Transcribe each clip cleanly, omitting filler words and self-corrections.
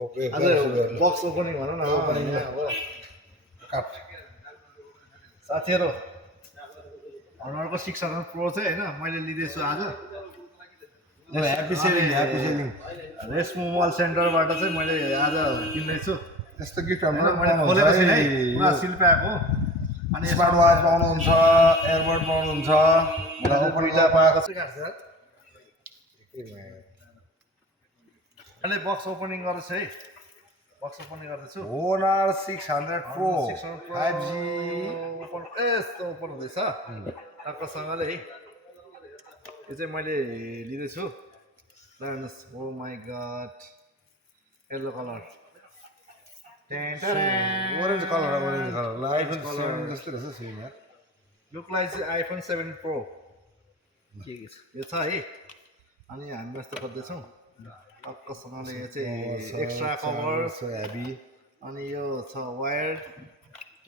okay आज box opening भनौँ न यहाँ अब काट साथीहरू हनरको 600 प्रो चाहिँ होइन मैले लिँदैछु आज ह्याप्पी सेलिङ रेस्ट मोबाइल सेन्टरबाट चाहिँ मैले आज किन्दैछु यस्तो गिफ्ट होइन हाम्रो मैले खोलेको छैन है पुरा सिल प्याक हो अनि स्मार्ट वाच पाउनुहुन्छ एयरबड पाउनुहुन्छ दुईवटा पाएको छु अहिले बक्स ओपनिङ गर्दैछु है बक्स ओपनिङ गर्दैछु होनर 600 प्रो 5G ओपन यस्तो ओपन हुँदैछ टक्कसँगले है यो चाहिँ मैले लिँदैछु हेर्नुहोस् oh my god yellow colour orange colour iPhone 7 जस्तै रहेछ सेम यार लुक लाइक आइफोन 7 प्रो यो छ है अनि हामी यस्तो गर्दैछौँ टक्कसँगले यो चाहिँ एक्स्ट्रा कभर हेभी अनि यो छ वायर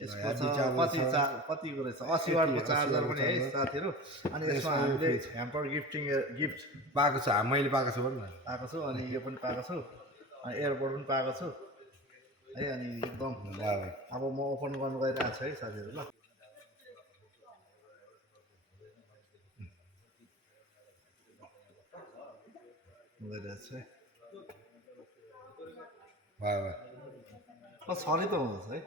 यसको छ कतिको रहेछ 80 वाटको चार्जर पनि है साथीहरू अनि यसमा हामीले ह्याम्पर गिफ्ट पाएको छ मैले पाएको छु भन्नु पाएको छु अनि यो पनि पाएको छु अनि एयरपोर्ट पनि पाएको छु है अनि एकदम अब म ओपन गर्नु गइरहेको छु है साथीहरू ल गइरहेको छु है वाह छरी त हुँदैछ है